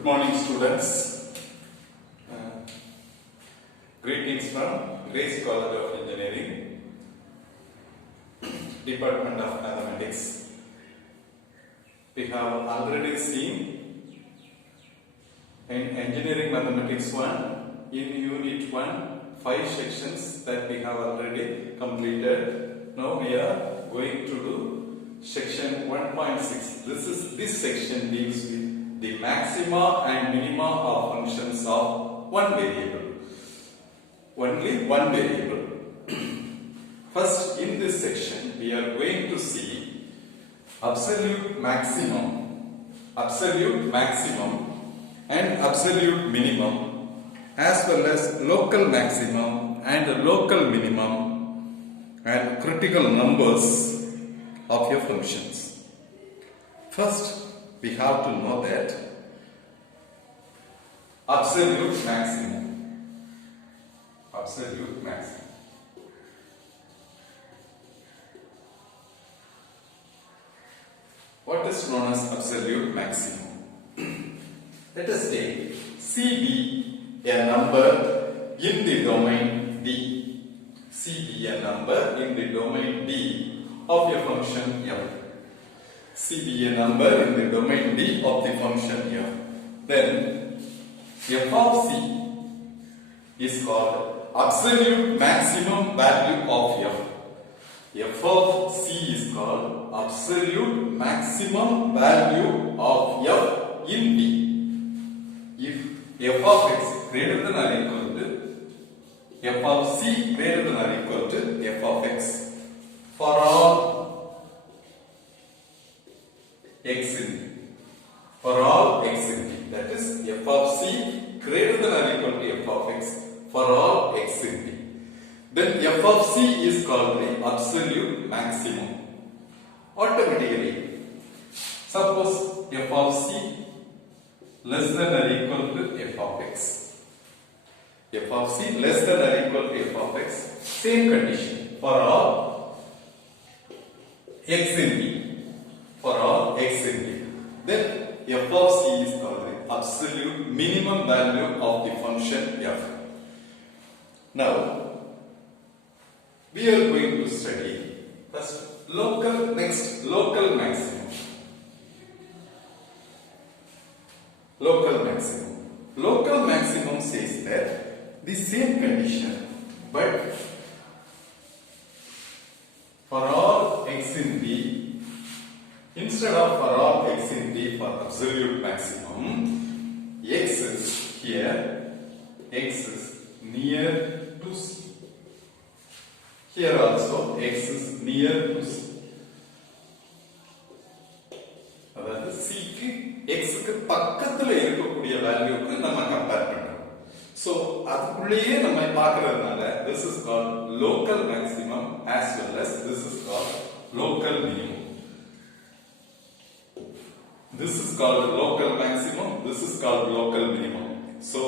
Good morning, students. Greetings from Grace College of Engineering, Department of Mathematics. We have already seen in Engineering Mathematics 1, in Unit 1, 5 sections that we have already completed. Now we are going to do section 1.6. This section deals with the maxima and minima of functions of one variable. Only one variable. First, in this section, we are going to see absolute maximum and absolute minimum, as well as local maximum and local minimum and critical numbers of your functions. First, we have to know that absolute maximum. What is known as absolute maximum? Let us take C be a number in the domain D. C be a number in the domain D of your function f. C be a number in the domain D of the function f. Then f of C is called absolute maximum value of f. F of C is called absolute maximum value of f in D. If f of x greater than or equal to f of C greater than or equal to f of x for all x in D. For all x in D. That is f of C greater than or equal to f of x for all x in D. Then f of C is called the absolute maximum. Automatically, suppose f of C less than or equal to f of x. F of C less than or equal to f of x. Same condition for all x in D. For all x in D. Then f of C is called the absolute minimum value of the function f. Now, we are going to study first local maximum. Local maximum says that the same condition, but for all x in D, instead of for all x in D for absolute maximum, x is here, x is near to C. Here also x is near to C. அதாவது C க்கு x க்கு பக்கத்துல இருக்கக்கூடிய வேல்யூக்கு நம்ம compare பண்றோம். So அதுக்குள்ளேயே நம்ம பார்க்கிறதுனால this is called local maximum as well as this is called local minimum. This is called local maximum, this is called local minimum. So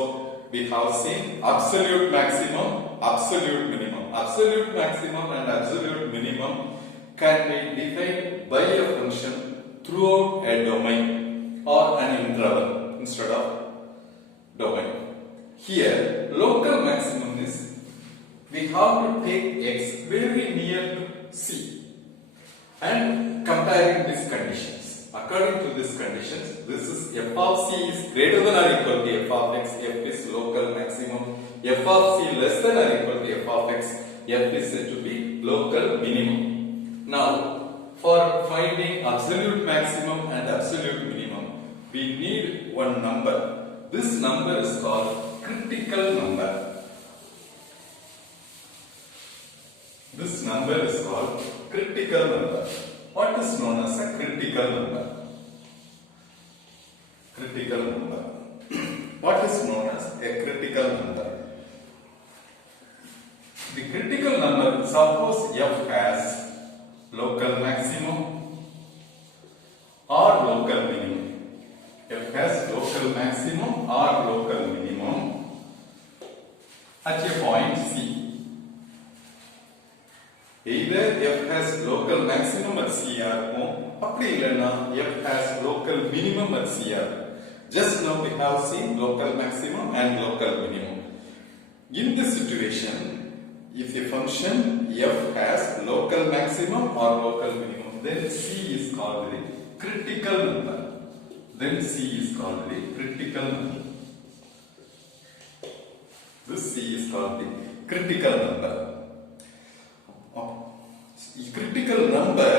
we have seen absolute maximum, absolute minimum. Absolute maximum and absolute minimum can be defined by a function throughout a domain or an interval instead of domain. Here, local maximum is we have to take x very near to C and comparing these conditions. According to these conditions, this is f of C is greater than or equal to f of x, f is local maximum. F of C less than or equal to f of x, f is said to be local minimum. Now, for finding absolute maximum and absolute minimum, we need one number. This number is called critical number. This number is called critical number. What is known as a critical number? Critical number. What is known as a critical number? The critical number, suppose f has local maximum or local minimum. F has local maximum or local minimum at a point C. Either f has local maximum at C or f has local minimum at C. Just now we have seen local maximum and local minimum. In this situation, if a function f has local maximum or local minimum, then C is called the critical number. Then C is called the critical number. This C is called the critical number. Critical number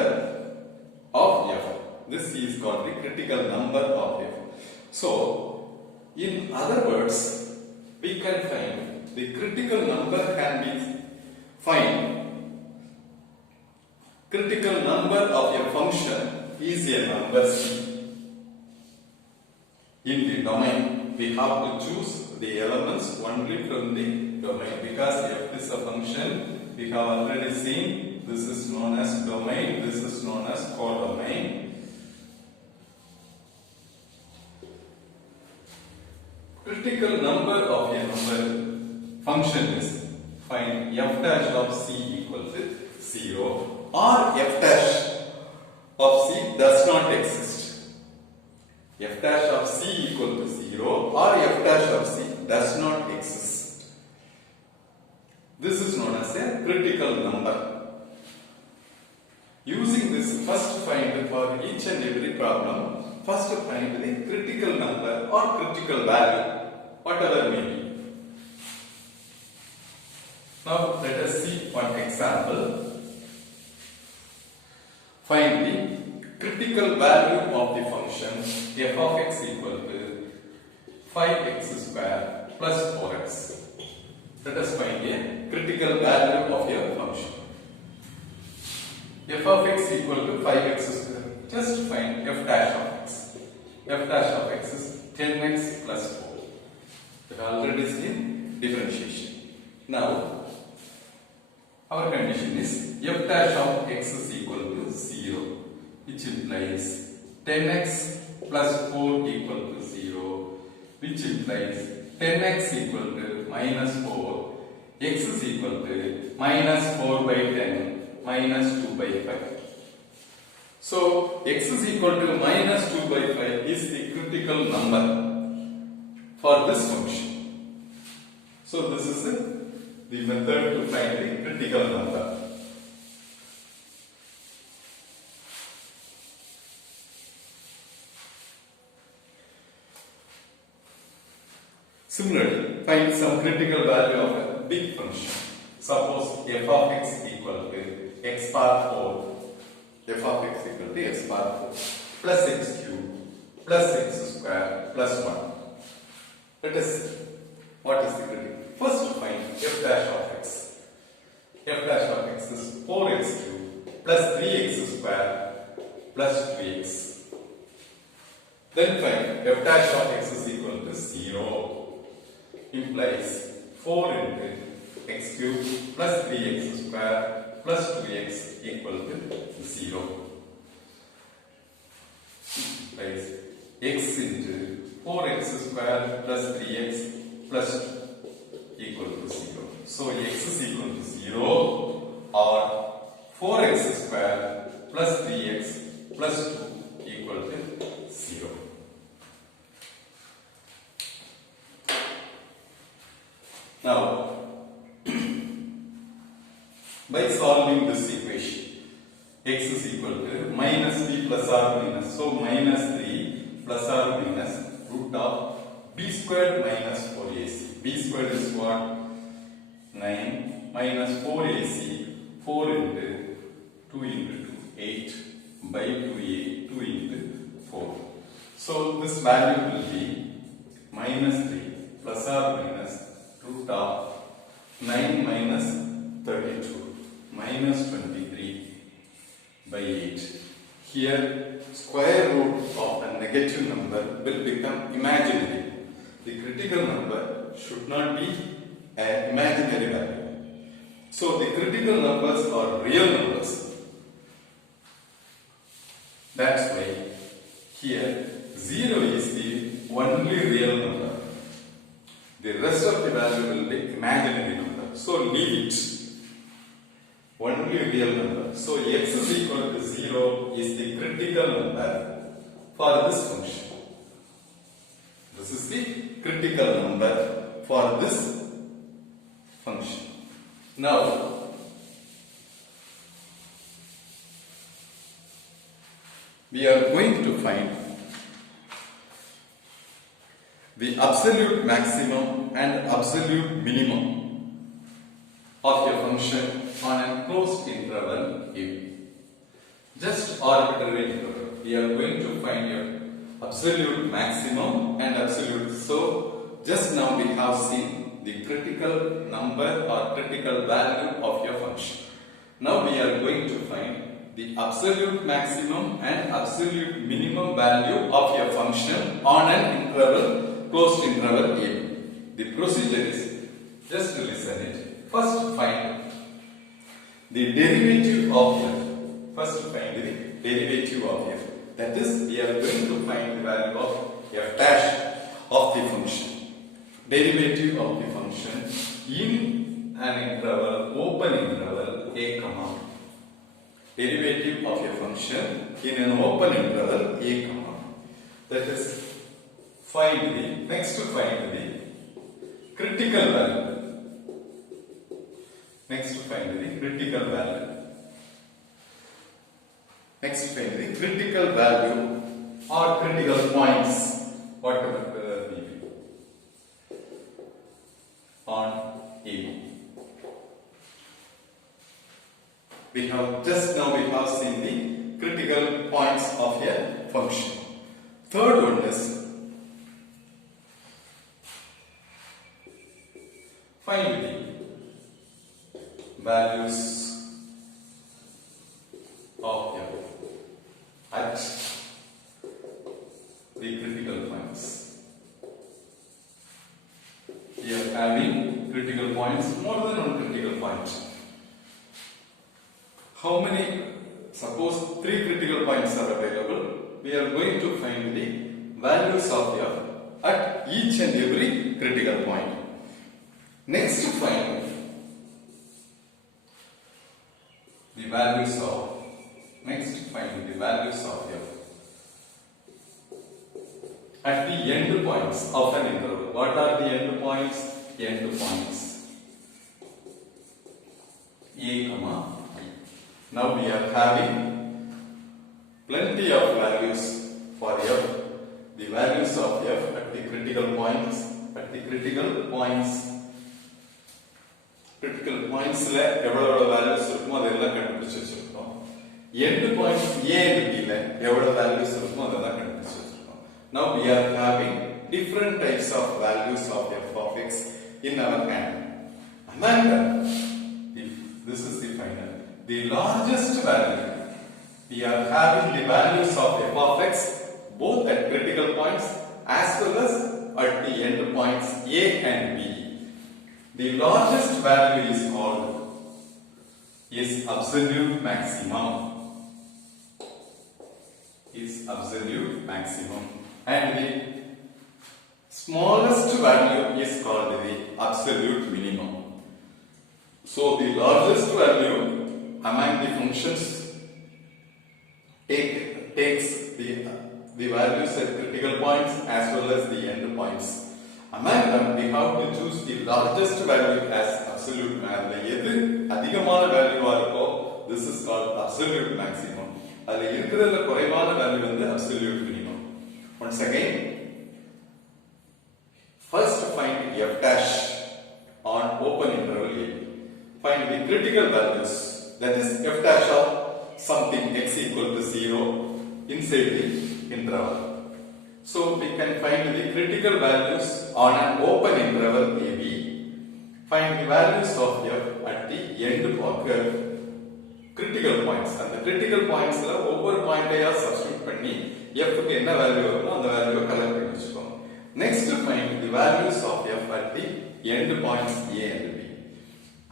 of f. This C is called the critical number of f. So, in other words, we can find the critical number can be find. Critical number of a function is a number C. In the domain, we have to choose the elements only from the domain because f is a function. We have already seen this is known as domain, this is known as codomain. Critical number of a number function is find f dash of C equal to 0 or f dash of C does not exist. F dash of C equal to 0 or f dash of C does not exist. This is known as a critical number. Using this, first find for each and every problem, first find the critical number or critical value, whatever may be. Now let us see one example. Find the critical value of the function f of x equal to 5x square plus 4x. Let us find a critical value of your function. F of x equal to 5x square. Just find f dash of x. F dash of x is 10x plus 4. We have already seen differentiation. Now, our condition is f dash of x is equal to 0, which implies 10x plus 4 equal to 0, which implies 10x equal to minus 4, x is equal to minus 4 by 10, minus 2 by 5. So, x is equal to minus 2 by 5 is the critical number for this function. So, this is the method to find the critical number. Similarly, find some critical value of a big function. Suppose f of x equal to x bar 4, f of x equal to x bar 4 plus x cube plus x square plus 1. Let us see what is the critical. First find f dash of x. F dash of x is 4x cube plus 3x square plus 2x. Then find f dash of x is equal to 0. Implies 4 into x cube plus 3x square plus 2x equal to 0. Implies x into 4x square plus 3x plus equal to 0. So x is equal to 0 or 4x square plus 3x plus 2 equal to 0. Now, by solving this equation, x is equal to minus b plus r minus, so minus 3 plus r minus root of b squared minus 4ac. B squared is what? 9 minus 4ac, 4 into 2 into 2, 8 by 2a, 2 into 4. So this value will be minus 3 plus r minus root of 9 minus 32 minus 23 by 8. Here, square root of a negative number will become imaginary. The critical number should not be an imaginary value. So, the critical numbers are real numbers. That's why here 0 is the only real number. The rest of the value will be imaginary number. So leave it. Only real number. So x is equal to 0 is the critical number for this function. is the critical number for this function. Now, we are going to find the absolute maximum and absolute minimum of a function on a closed interval A. Just arbitrary interval. We are going to find your absolute maximum and absolute. So, just now we have seen the critical number or critical value of your function. Now we are going to find the absolute maximum and absolute minimum value of your function on an interval, closed interval A. The procedure is, just listen it. First find the derivative of f. First find the derivative of f. That is, we are going to find the value of f dash of the function. Derivative of the function in an interval, open interval a comma. Derivative of a function in an open interval a comma. That is, find the critical value. Next find the critical value. Next find the critical value or critical points, whatever may be, on A. We have seen the critical points of a function. Third one is find the values of f at the critical points. We are having critical points, more than one critical point. How many? Suppose 3 critical points are available. We are going to find the values of f at each and every critical point. Next, find the values of f at the end points of an interval. What are the end points? End points A, comma. Now we are having plenty of values for f. The values of f at the critical points. Critical points la evvalo values irukumo adella kandupidichu vechirukom. End points A and B la evvalo values irukumo adella kandupidichu vechirukom. Now we are having different types of values of f of x in our hand. And this is the final. The largest value, we are having the values of f of x both at critical points as well as at the end points A and B. The largest value is called absolute maximum. And the smallest value is called the absolute minimum. So the largest value among the functions takes the values at critical points as well as the end points. Among them, we have to choose the largest value as absolute maximum. This is called absolute maximum. Absolute minimum. Once again, first find f dash on open interval A. Find the critical values, that is f dash of something x equal to 0 inside the interval. So we can find the critical values on an open interval AB. Find the values of f at the end of critical points. And the critical points la over point substitute panni f ku enna value varumo and value collect panni vechukom. Next find the values of f at the end points A and B.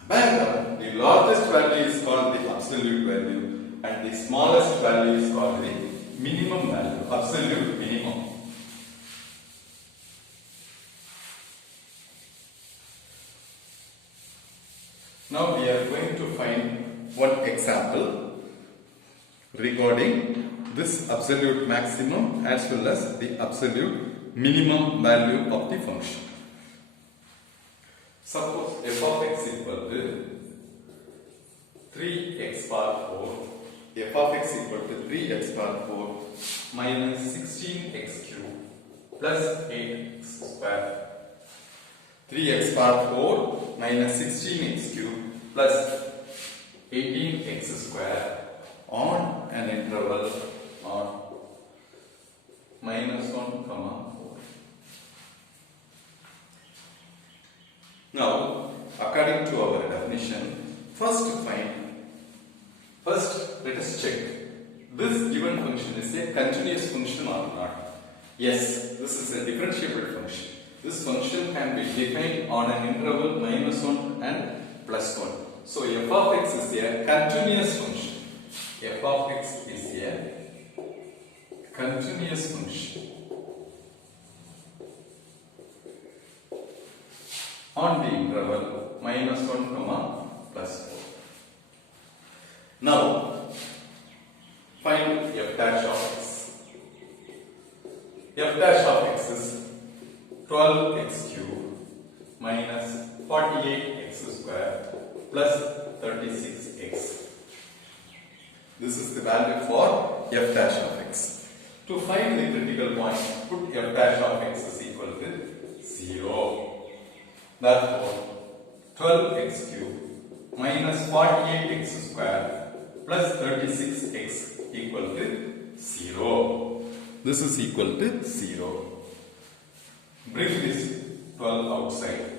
Then the largest value is called the absolute value and the smallest value is called the minimum value, absolute minimum. Now we are going to find one example regarding this absolute maximum as well as the absolute minimum value of the function. Suppose f of x equal to 3x power 4, f of x equal to 3x power 4 minus 16x cube plus 8x square. 3x power 4 minus 16x cube plus 18x square on an interval on minus 1 comma 4. Now, according to our definition, first let us check this given function is a continuous function or not. Yes, this is a differentiable function. This function can be defined on an interval minus 1 and plus 1. So f of x is a continuous function. F of x is a continuous function on the interval minus 1 comma plus 4. Now find f dash of x. F dash of x is 12x cube minus 48x square plus 36x. This is the value for f dash of x. To find the critical point, put f dash of x is equal to 0. Therefore, 12x cube minus 48x square plus 36x equal to 0. This is equal to 0. Bring this 12 outside.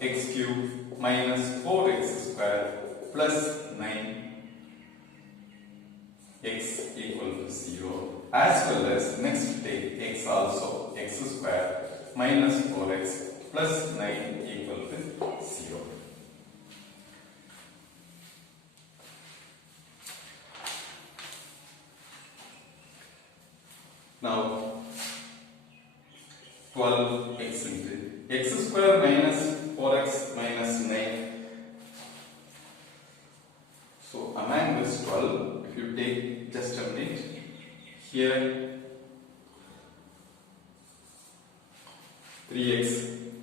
X cube minus 4x square plus 9x equal to 0. As well as next take x also, x square minus 4x plus 9 equal to 0. Now 12x into x square minus 4x minus 9. So among this 12, if you take just a minute, here 3x,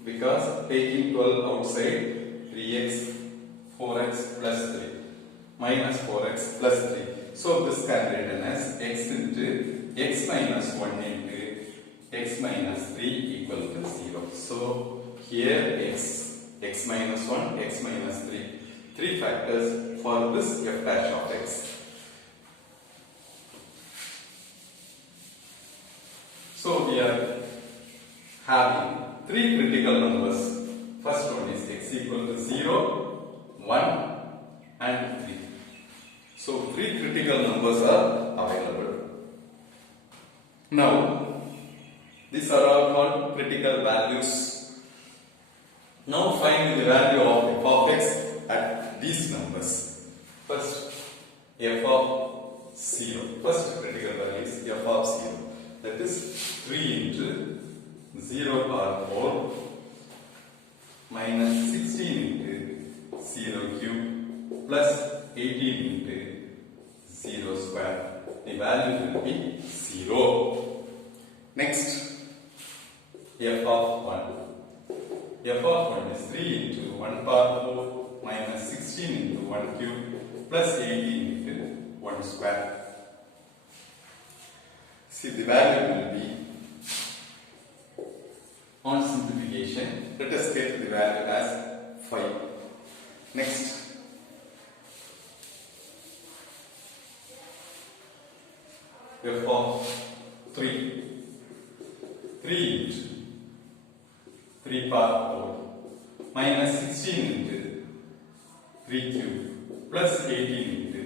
because taking 12 outside, 3x, 4x plus 3, minus 4x plus 3. So this can be written as x into x minus 1 into x minus 3 equal to 0. So here x minus 1, x minus 3. 3 factors for this f dash of x. So we are having 3 critical numbers. First one is x equal to 0, 1 and 3. So 3 critical numbers are available. Now these are all called critical values. Now find the value of f of x at these numbers. First f of 0. First critical value is f of 0. That is 3 into 0 power 4 minus 16 into 0 cube plus 18 into 0 square. The value will be 0. Next, f of 1. F of 1 is 3 into 1 power 4 minus 16 into 1 cube plus 18 into 1 square. See, the value will be, on simplification, let us get the value as 5. Next, f of 3. 3 into 3 power 4 minus 16 into 3 cube plus 18 into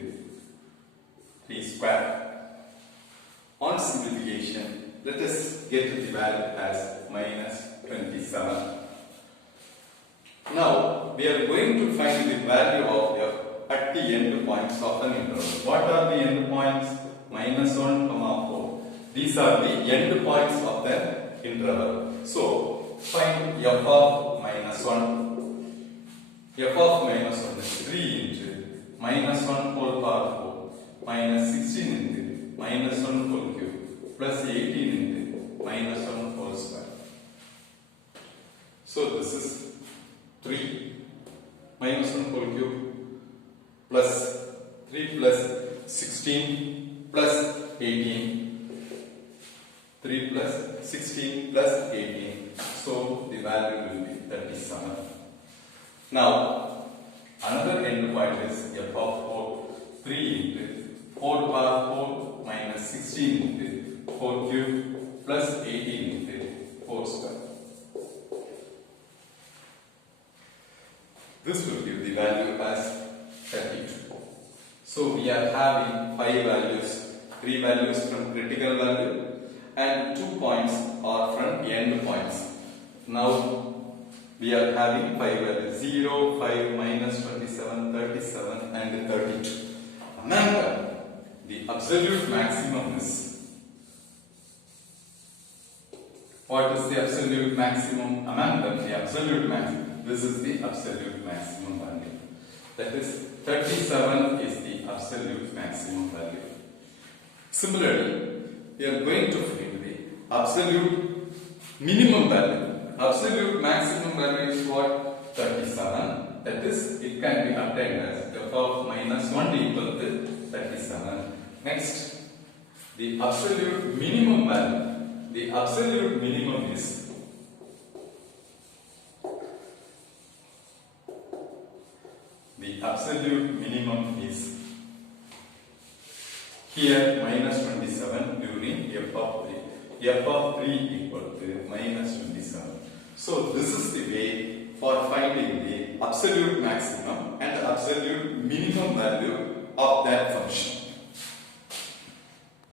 3 square. On simplification, let us get the value as minus 27. Now, we are going to find the value of f at the end points of an interval. What are the end points? Minus 1, 4. These are the end points of the interval. So, find f of minus 1. F of minus 1 is 3 into minus 1 whole power 4 minus 16 into minus 1 whole cube plus 18 into minus 1 whole square. So this is 3 minus 1 whole cube plus 3 plus 16 plus 18. 3 plus 16 plus 18. So the value will be 37. Now another end point is f of 4. 3 into 4 power 4 minus 16 into 4 cube plus 18 into 4 square. This will give the value as 32. So we are having 5 values, 3 values from critical value and 2 points are from end points. Now we are having 5 values, 0, 5, minus 27, 37 and 32. Among them, the absolute maximum is, what is the absolute maximum? Among them, the absolute maximum, this is the absolute maximum value. That is 37 is the absolute maximum value. Similarly, we are going to find the absolute minimum value. Absolute maximum value is what? 37. That is, it can be obtained as f of minus 1 equal to 37. Next, the absolute minimum value. The absolute minimum is here minus 27 during f of 3. F of 3 equal to minus 27. So this is the way for finding the absolute maximum and absolute minimum value of that function.